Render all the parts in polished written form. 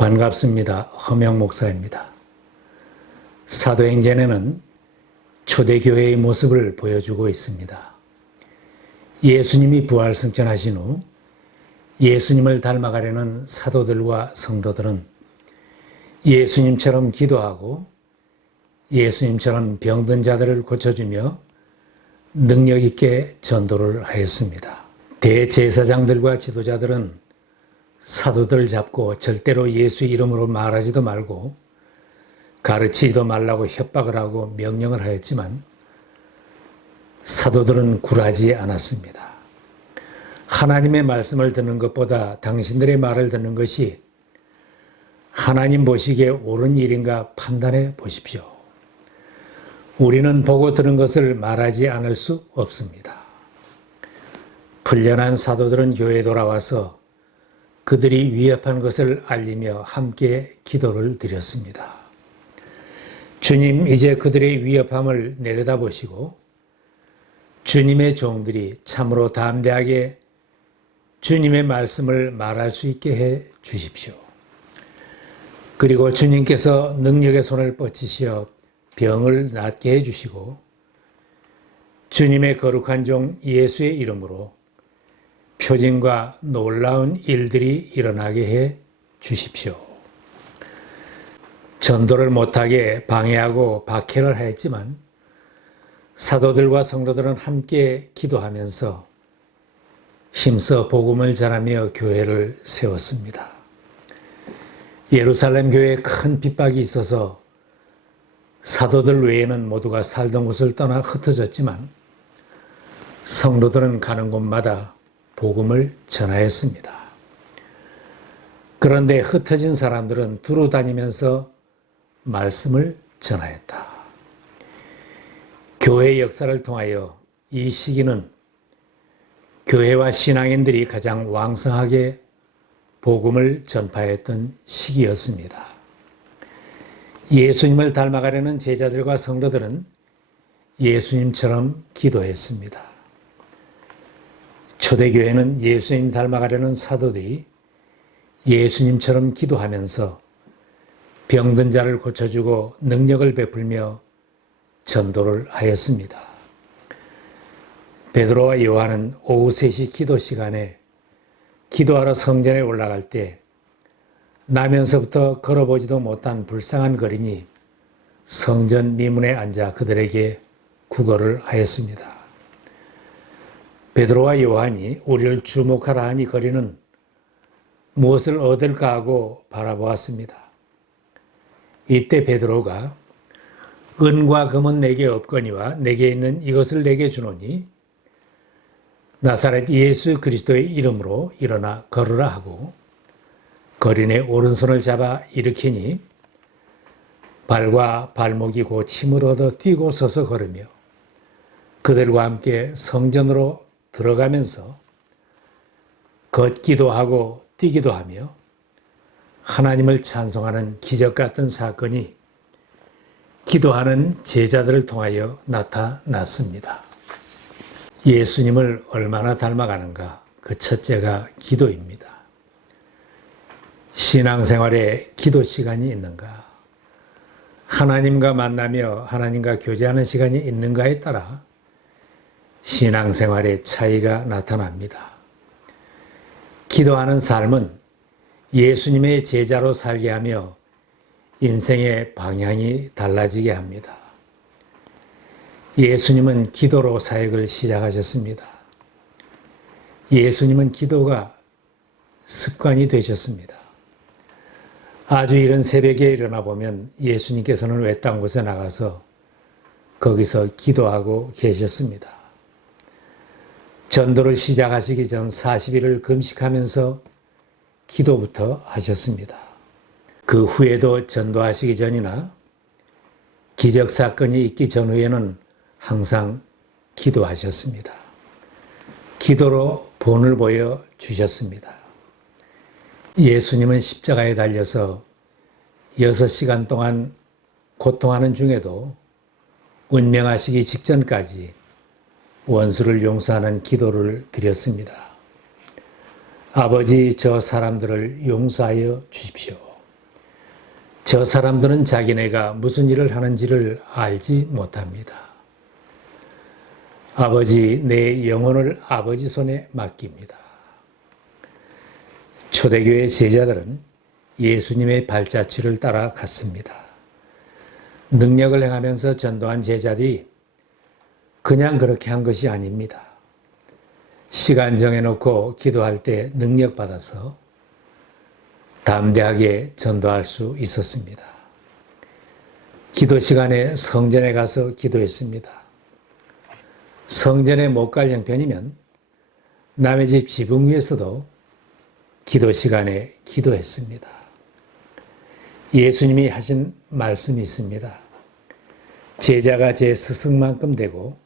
반갑습니다. 허명 목사입니다. 사도행전에는 초대교회의 모습을 보여주고 있습니다. 예수님이 부활승천하신 후 예수님을 닮아가려는 사도들과 성도들은 예수님처럼 기도하고 예수님처럼 병든 자들을 고쳐주며 능력 있게 전도를 하였습니다. 대제사장들과 지도자들은 사도들 잡고 절대로 예수 이름으로 말하지도 말고 가르치지도 말라고 협박을 하고 명령을 하였지만 사도들은 굴하지 않았습니다. 하나님의 말씀을 듣는 것보다 당신들의 말을 듣는 것이 하나님 보시기에 옳은 일인가 판단해 보십시오. 우리는 보고 들은 것을 말하지 않을 수 없습니다. 풀려난 사도들은 교회에 돌아와서 그들이 위협한 것을 알리며 함께 기도를 드렸습니다. 주님, 이제 그들의 위협함을 내려다보시고 주님의 종들이 참으로 담대하게 주님의 말씀을 말할 수 있게 해 주십시오. 그리고 주님께서 능력의 손을 뻗치시어 병을 낫게 해 주시고 주님의 거룩한 종 예수의 이름으로 표징과 놀라운 일들이 일어나게 해 주십시오. 전도를 못하게 방해하고 박해를 하였지만 사도들과 성도들은 함께 기도하면서 힘써 복음을 전하며 교회를 세웠습니다. 예루살렘 교회에 큰 핍박이 있어서 사도들 외에는 모두가 살던 곳을 떠나 흩어졌지만 성도들은 가는 곳마다 복음을 전하였습니다. 그런데 흩어진 사람들은 두루 다니면서 말씀을 전하였다. 교회의 역사를 통하여 이 시기는 교회와 신앙인들이 가장 왕성하게 복음을 전파했던 시기였습니다. 예수님을 닮아가려는 제자들과 성도들은 예수님처럼 기도했습니다. 초대교회는 예수님 닮아가려는 사도들이 예수님처럼 기도하면서 병든 자를 고쳐주고 능력을 베풀며 전도를 하였습니다. 베드로와 요한은 오후 3시 기도 시간에 기도하러 성전에 올라갈 때 나면서부터 걸어보지도 못한 불쌍한 거린이 성전 미문에 앉아 그들에게 구걸을 하였습니다. 베드로와 요한이 우리를 주목하라 하니 거린은 무엇을 얻을까 하고 바라보았습니다. 이때 베드로가 은과 금은 내게 없거니와 내게 있는 이것을 내게 주노니 나사렛 예수 그리스도의 이름으로 일어나 걸으라 하고 거린의 오른손을 잡아 일으키니 발과 발목이 곧 힘을 얻어 뛰고 서서 걸으며 그들과 함께 성전으로 들어가면서 걷기도 하고 뛰기도 하며 하나님을 찬송하는 기적 같은 사건이 기도하는 제자들을 통하여 나타났습니다. 예수님을 얼마나 닮아가는가? 그 첫째가 기도입니다. 신앙생활에 기도 시간이 있는가? 하나님과 만나며 하나님과 교제하는 시간이 있는가에 따라 신앙생활의 차이가 나타납니다. 기도하는 삶은 예수님의 제자로 살게 하며 인생의 방향이 달라지게 합니다. 예수님은 기도로 사역을 시작하셨습니다. 예수님은 기도가 습관이 되셨습니다. 아주 이른 새벽에 일어나 보면 예수님께서는 외딴 곳에 나가서 거기서 기도하고 계셨습니다. 전도를 시작하시기 전 40일을 금식하면서 기도부터 하셨습니다. 그 후에도 전도하시기 전이나 기적사건이 있기 전후에는 항상 기도하셨습니다. 기도로 본을 보여주셨습니다. 예수님은 십자가에 달려서 6시간 동안 고통하는 중에도 운명하시기 직전까지 원수를 용서하는 기도를 드렸습니다. 아버지, 저 사람들을 용서하여 주십시오. 저 사람들은 자기네가 무슨 일을 하는지를 알지 못합니다. 아버지, 내 영혼을 아버지 손에 맡깁니다. 초대교회 제자들은 예수님의 발자취를 따라 갔습니다. 능력을 행하면서 전도한 제자들이 그냥 그렇게 한 것이 아닙니다. 시간 정해놓고 기도할 때 능력 받아서 담대하게 전도할 수 있었습니다. 기도 시간에 성전에 가서 기도했습니다. 성전에 못 갈 형편이면 남의 집 지붕 위에서도 기도 시간에 기도했습니다. 예수님이 하신 말씀이 있습니다. 제자가 제 스승만큼 되고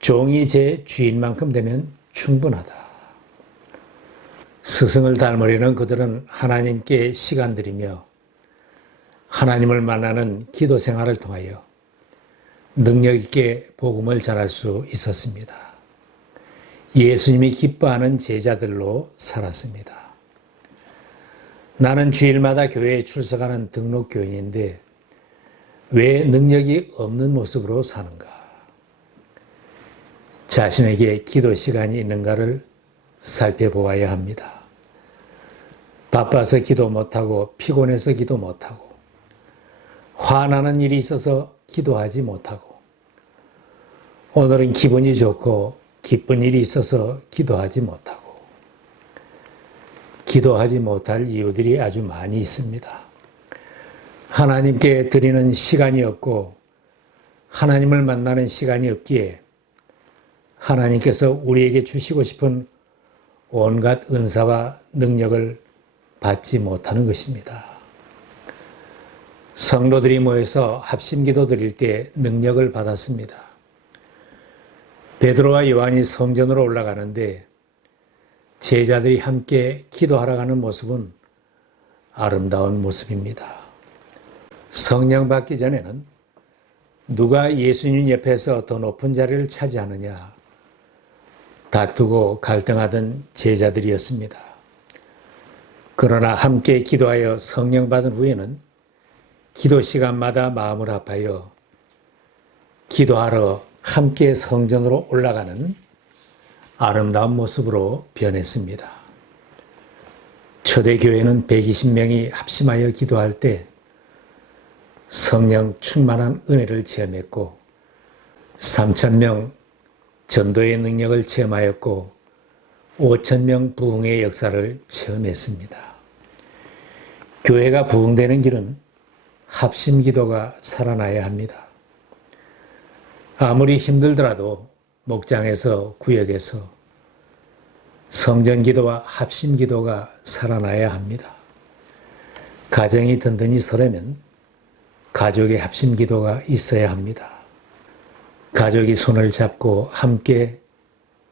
종이 제 주인만큼 되면 충분하다. 스승을 닮으려는 그들은 하나님께 시간 들이며 하나님을 만나는 기도 생활을 통하여 능력 있게 복음을 전할 수 있었습니다. 예수님이 기뻐하는 제자들로 살았습니다. 나는 주일마다 교회에 출석하는 등록 교인인데 왜 능력이 없는 모습으로 사는가? 자신에게 기도 시간이 있는가를 살펴보아야 합니다. 바빠서 기도 못하고 피곤해서 기도 못하고 화나는 일이 있어서 기도하지 못하고 오늘은 기분이 좋고 기쁜 일이 있어서 기도하지 못하고 기도하지 못할 이유들이 아주 많이 있습니다. 하나님께 드리는 시간이 없고 하나님을 만나는 시간이 없기에 하나님께서 우리에게 주시고 싶은 온갖 은사와 능력을 받지 못하는 것입니다. 성도들이 모여서 합심기도 드릴 때 능력을 받았습니다. 베드로와 요한이 성전으로 올라가는데 제자들이 함께 기도하러 가는 모습은 아름다운 모습입니다. 성령 받기 전에는 누가 예수님 옆에서 더 높은 자리를 차지하느냐 다투고 갈등하던 제자들이었습니다. 그러나 함께 기도하여 성령 받은 후에는 기도 시간마다 마음을 합하여 기도하러 함께 성전으로 올라가는 아름다운 모습으로 변했습니다. 초대교회는 120명이 합심하여 기도할 때 성령 충만한 은혜를 체험했고 3,000명 전도의 능력을 체험하였고 5,000명 부흥의 역사를 체험했습니다. 교회가 부흥되는 길은 합심 기도가 살아나야 합니다. 아무리 힘들더라도 목장에서 구역에서 성전 기도와 합심 기도가 살아나야 합니다. 가정이 든든히 서려면 가족의 합심 기도가 있어야 합니다. 가족이 손을 잡고 함께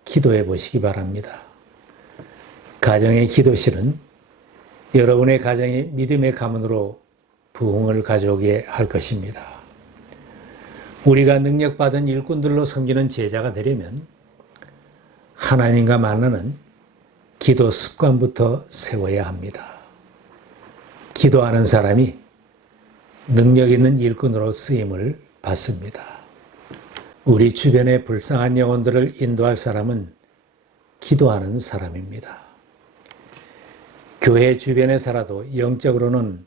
기도해 보시기 바랍니다. 가정의 기도실은 여러분의 가정이 믿음의 가문으로 부흥을 가져오게 할 것입니다. 우리가 능력받은 일꾼들로 섬기는 제자가 되려면 하나님과 만나는 기도 습관부터 세워야 합니다. 기도하는 사람이 능력 있는 일꾼으로 쓰임을 받습니다. 우리 주변의 불쌍한 영혼들을 인도할 사람은 기도하는 사람입니다. 교회 주변에 살아도 영적으로는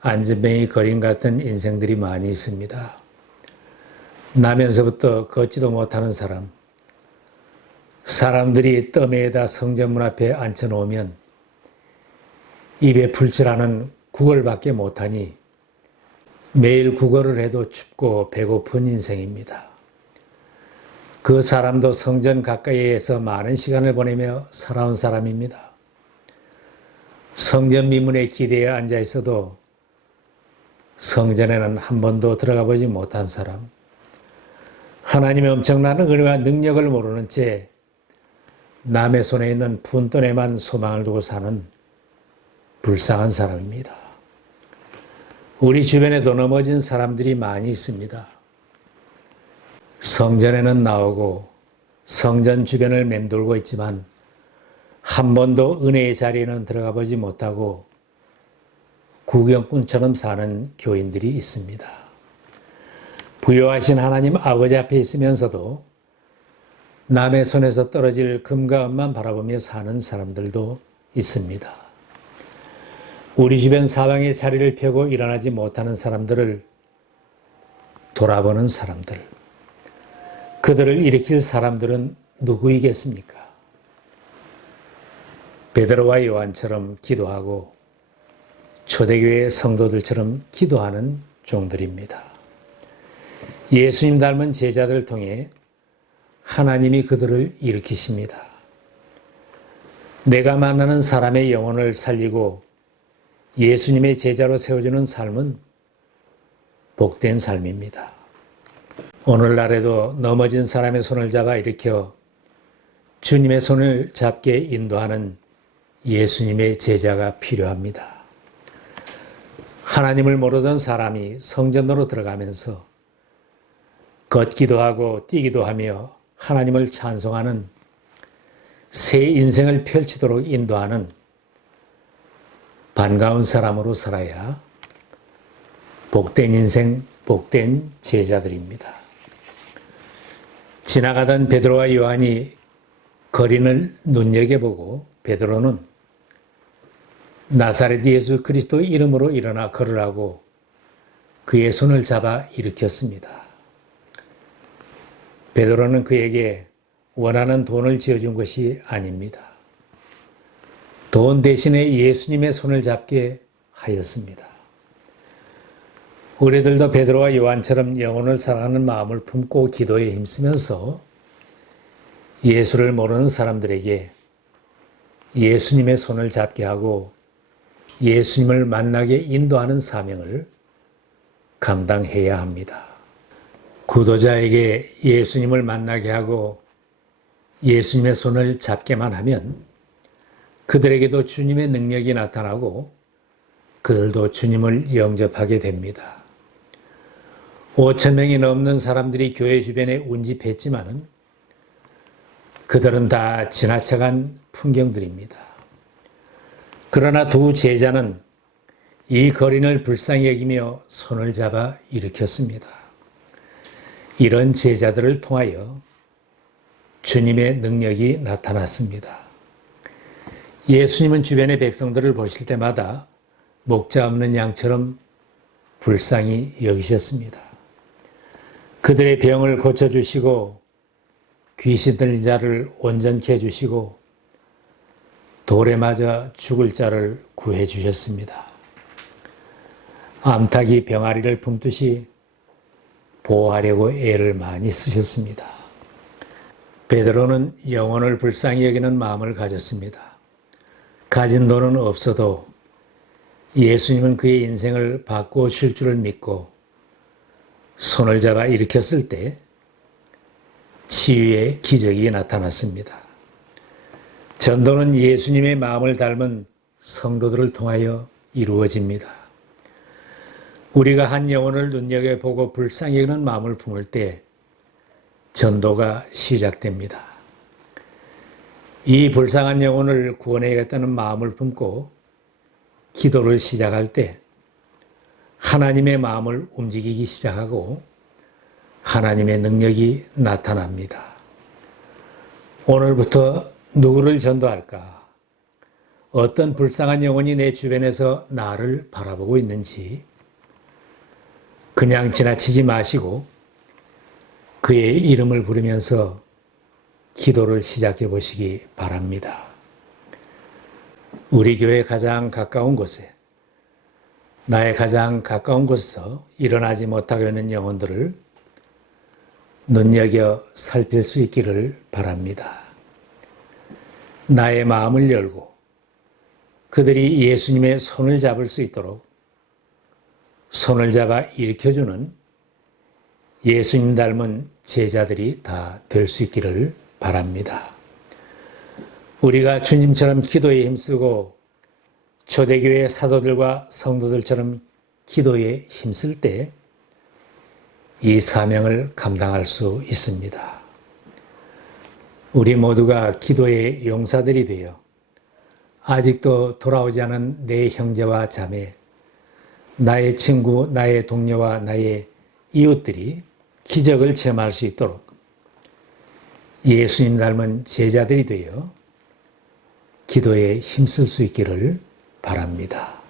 안전뱅이 거린 같은 인생들이 많이 있습니다. 나면서부터 걷지도 못하는 사람, 사람들이 떠매에다 성전문 앞에 앉혀놓으면 입에 풀칠하는 구걸밖에 못하니 매일 구걸을 해도 춥고 배고픈 인생입니다. 그 사람도 성전 가까이에서 많은 시간을 보내며 살아온 사람입니다. 성전 미문에 기대에 앉아 있어도 성전에는 한 번도 들어가 보지 못한 사람, 하나님의 엄청난 은혜와 능력을 모르는 채 남의 손에 있는 푼돈에만 소망을 두고 사는 불쌍한 사람입니다. 우리 주변에도 넘어진 사람들이 많이 있습니다. 성전에는 나오고 성전 주변을 맴돌고 있지만 한 번도 은혜의 자리에는 들어가 보지 못하고 구경꾼처럼 사는 교인들이 있습니다. 부여하신 하나님 아버지 앞에 있으면서도 남의 손에서 떨어질 금과 은만 바라보며 사는 사람들도 있습니다. 우리 주변 사방에 자리를 펴고 일어나지 못하는 사람들을 돌아보는 사람들, 그들을 일으킬 사람들은 누구이겠습니까? 베드로와 요한처럼 기도하고 초대교회 성도들처럼 기도하는 종들입니다. 예수님 닮은 제자들을 통해 하나님이 그들을 일으키십니다. 내가 만나는 사람의 영혼을 살리고 예수님의 제자로 세워주는 삶은 복된 삶입니다. 오늘날에도 넘어진 사람의 손을 잡아 일으켜 주님의 손을 잡게 인도하는 예수님의 제자가 필요합니다. 하나님을 모르던 사람이 성전으로 들어가면서 걷기도 하고 뛰기도 하며 하나님을 찬송하는 새 인생을 펼치도록 인도하는 반가운 사람으로 살아야 복된 인생, 복된 제자들입니다. 지나가던 베드로와 요한이 거리를 눈여겨보고 베드로는 나사렛 예수 그리스도 이름으로 일어나 걸으라고 그의 손을 잡아 일으켰습니다. 베드로는 그에게 원하는 돈을 지어준 것이 아닙니다. 돈 대신에 예수님의 손을 잡게 하였습니다. 우리들도 베드로와 요한처럼 영혼을 사랑하는 마음을 품고 기도에 힘쓰면서 예수를 모르는 사람들에게 예수님의 손을 잡게 하고 예수님을 만나게 인도하는 사명을 감당해야 합니다. 구도자에게 예수님을 만나게 하고 예수님의 손을 잡게만 하면 그들에게도 주님의 능력이 나타나고 그들도 주님을 영접하게 됩니다. 5,000명이 넘는 사람들이 교회 주변에 운집했지만은 그들은 다 지나쳐간 풍경들입니다. 그러나 두 제자는 이 거린을 불쌍히 여기며 손을 잡아 일으켰습니다. 이런 제자들을 통하여 주님의 능력이 나타났습니다. 예수님은 주변의 백성들을 보실 때마다 목자 없는 양처럼 불쌍히 여기셨습니다. 그들의 병을 고쳐주시고 귀신 들린 자를 온전케 해주시고 돌에 맞아 죽을 자를 구해 주셨습니다. 암탉이 병아리를 품듯이 보호하려고 애를 많이 쓰셨습니다. 베드로는 영혼을 불쌍히 여기는 마음을 가졌습니다. 가진 돈은 없어도 예수님은 그의 인생을 바꾸어 줄 줄을 믿고 손을 잡아 일으켰을 때 치유의 기적이 나타났습니다. 전도는 예수님의 마음을 닮은 성도들을 통하여 이루어집니다. 우리가 한 영혼을 눈여겨보고 불쌍히 여기는 마음을 품을 때 전도가 시작됩니다. 이 불쌍한 영혼을 구원해야겠다는 마음을 품고 기도를 시작할 때 하나님의 마음을 움직이기 시작하고 하나님의 능력이 나타납니다. 오늘부터 누구를 전도할까? 어떤 불쌍한 영혼이 내 주변에서 나를 바라보고 있는지 그냥 지나치지 마시고 그의 이름을 부르면서 기도를 시작해 보시기 바랍니다. 우리 교회 가장 가까운 곳에 나의 가장 가까운 곳에서 일어나지 못하고 있는 영혼들을 눈여겨 살필 수 있기를 바랍니다. 나의 마음을 열고 그들이 예수님의 손을 잡을 수 있도록 손을 잡아 일으켜주는 예수님 닮은 제자들이 다 될 수 있기를 바랍니다. 우리가 주님처럼 기도에 힘쓰고 초대교회 사도들과 성도들처럼 기도에 힘쓸 때 이 사명을 감당할 수 있습니다. 우리 모두가 기도의 용사들이 되어 아직도 돌아오지 않은 내 형제와 자매, 나의 친구, 나의 동료와 나의 이웃들이 기적을 체험할 수 있도록 예수님 닮은 제자들이 되어 기도에 힘쓸 수 있기를 바랍니다.